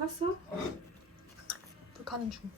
껐어? 불 가는 중.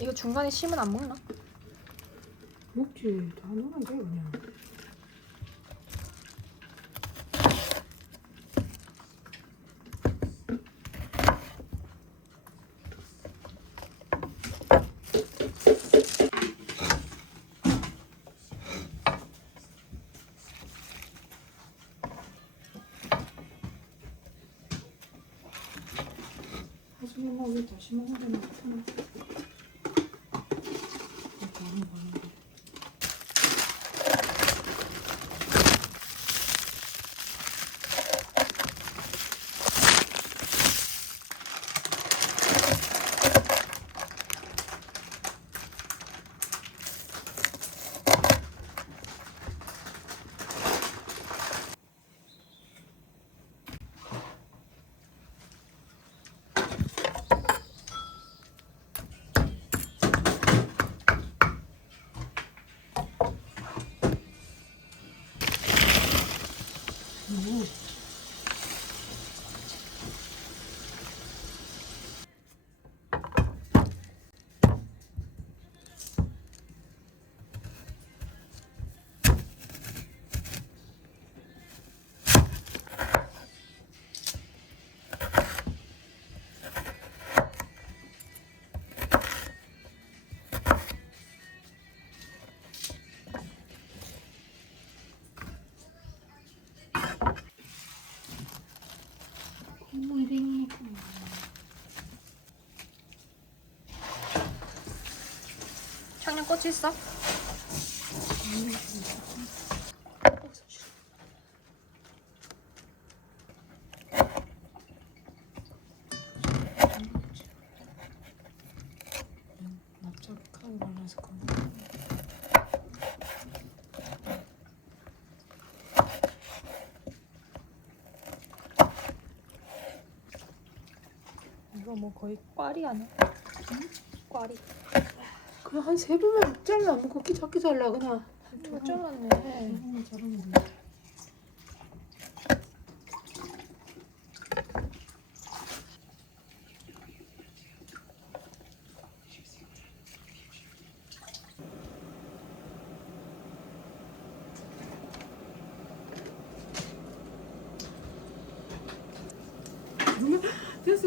이거 중간에 심은 안 먹나? 먹지. 다 넣으면 돼 그냥. 하수면 왜 다시 먹어야 되나? 이렇게 하는 거야. 창녕꽃 있어? 납작하게 발라서 그런가? 이거 뭐 거의 꽈리 아니야? 응? 꽈리. 그냥 한 3번만 잘라. 뭐 그렇게 작게 잘라 그냥. 잘 잘랐네. 3번만 자르면 돼.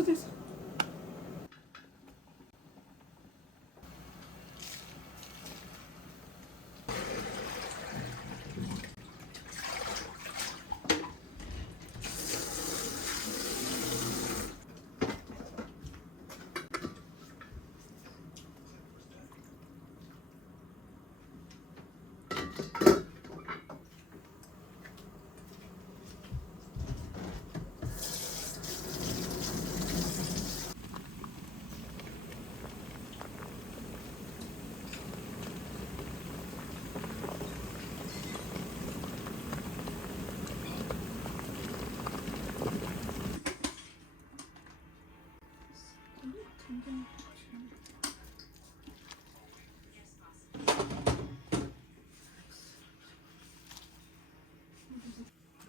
됐어.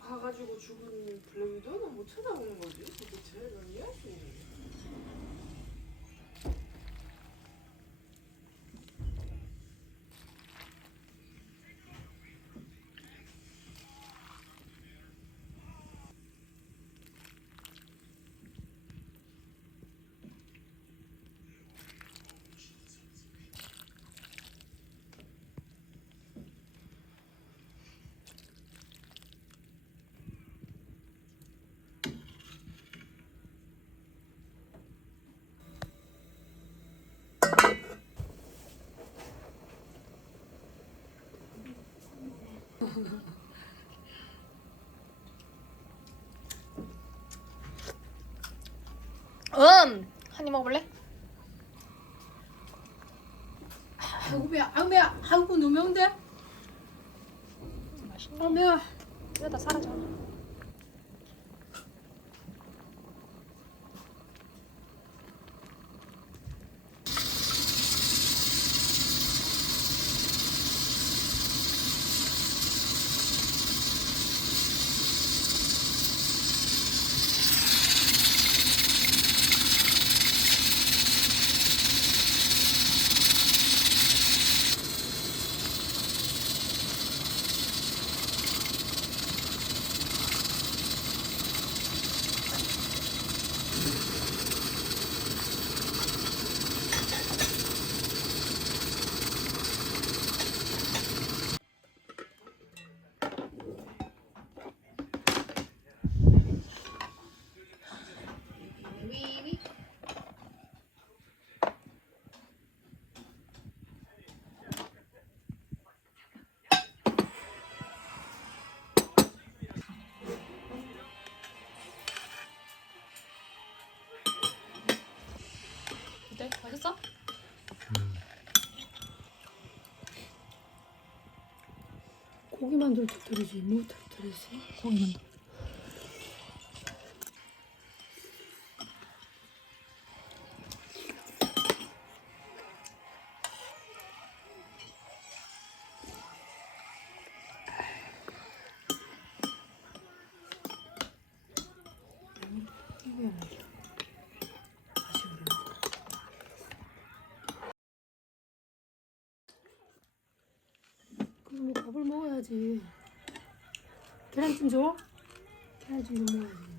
봐가지고 죽은 블랙위도우는 못 찾아보는 거지 도대체. 난 이해할 수 있는 거야. 한 입 먹어볼래? 아이고 배야. 아이고 배야. 아이고 너무 매운데? 맛있네. 아 매워. 이러다 사라져. 위위. 어때? 맛있어? 고기만두 터뜨리지 뭐 터뜨리지? 고기만두. 이거야. 다시 그래. 그럼 뭐 밥을 먹어야지. 계란찜 줘? 계란찜 좀 먹어야지.